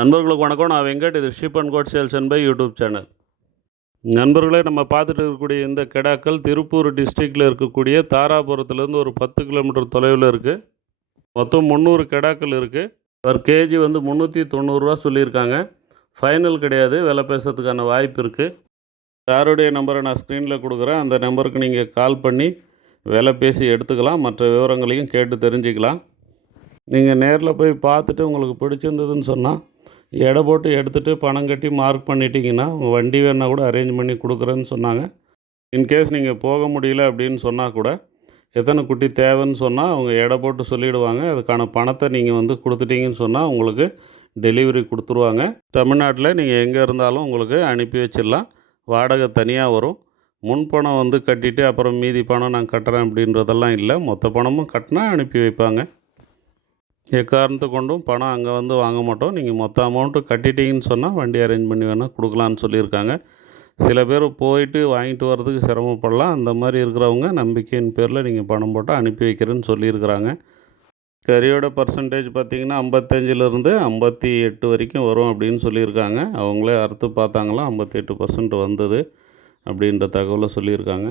நண்பர்களுக்கு வணக்கம். நான் வெங்கட். இது ship and code sales and by YouTube channel. நண்பர்களே, நம்ம பார்த்துட்டு இருக்கக்கூடிய இந்த கிடாக்கள் திருப்பூர் டிஸ்ட்ரிக்டில் இருக்கக்கூடிய தாராபுரத்துலேருந்து ஒரு 10 கிலோமீட்டர் தொலைவில் இருக்குது. மொத்தம் 300 கிடாக்கள் இருக்குது. பர் கேஜி வந்து 390 சொல்லியிருக்காங்க. ஃபைனல் கிடையாது, விலை பேசுறதுக்கான வாய்ப்பு இருக்குது. யாருடைய நம்பரை நான் ஸ்க்ரீனில் கொடுக்குறேன், அந்த நம்பருக்கு நீங்கள் கால் பண்ணி விலை பேசி எடுத்துக்கலாம். மற்ற விவரங்களையும் கேட்டு தெரிஞ்சுக்கலாம். நீங்கள் நேரில் போய் பார்த்துட்டு உங்களுக்கு பிடிச்சிருந்ததுன்னு சொன்னால் எடை போட்டு எடுத்துகிட்டு பணம் கட்டி மார்க் பண்ணிட்டீங்கன்னா உங்கள் வண்டி வேணால் கூட அரேஞ்ச் பண்ணி கொடுக்குறேன்னு சொன்னாங்க. இன்கேஸ் நீங்கள் போக முடியல அப்படின்னு சொன்னால் கூட எத்தனை குட்டி தேவைன்னு சொன்னால் அவங்க எடை போட்டு சொல்லிவிடுவாங்க. அதுக்கான பணத்தை நீங்கள் வந்து கொடுத்துட்டீங்கன்னு சொன்னால் உங்களுக்கு டெலிவரி கொடுத்துருவாங்க. தமிழ்நாட்டில் நீங்கள் எங்கே இருந்தாலும் உங்களுக்கு அனுப்பி வச்சிடலாம். வாடகை தனியாக வரும். முன்பணம் வந்து கட்டிட்டு அப்புறம் மீதி பணம் நான் கட்டுறேன் அப்படின்றதெல்லாம் இல்லை. மொத்த பணமும் கட்டினா அனுப்பி வைப்பாங்க. எக்காரணத்தை கொண்டும் பணம் அங்கே வந்து வாங்க மாட்டோம். நீங்கள் மொத்த அமௌண்ட்டு கட்டிட்டீங்கன்னு சொன்னால் வண்டி அரேஞ்ச் பண்ணி வேணால் கொடுக்கலான்னு சொல்லியிருக்காங்க. சில பேர் போயிட்டு வாங்கிட்டு வர்றதுக்கு சிரமப்படலாம். அந்த மாதிரி இருக்கிறவங்க நம்பிக்கையின் பேரில் நீங்கள் பணம் போட்டால் அனுப்பி வைக்கிறேன்னு சொல்லியிருக்கிறாங்க. கறியோட பர்சன்டேஜ் பார்த்திங்கன்னா 55லேருந்து 58 வரைக்கும் வரும் அப்படின்னு சொல்லியிருக்காங்க. அவங்களே அறுத்து பார்த்தாங்களாம், 58% வந்தது அப்படின்ற தகவலை சொல்லியிருக்காங்க.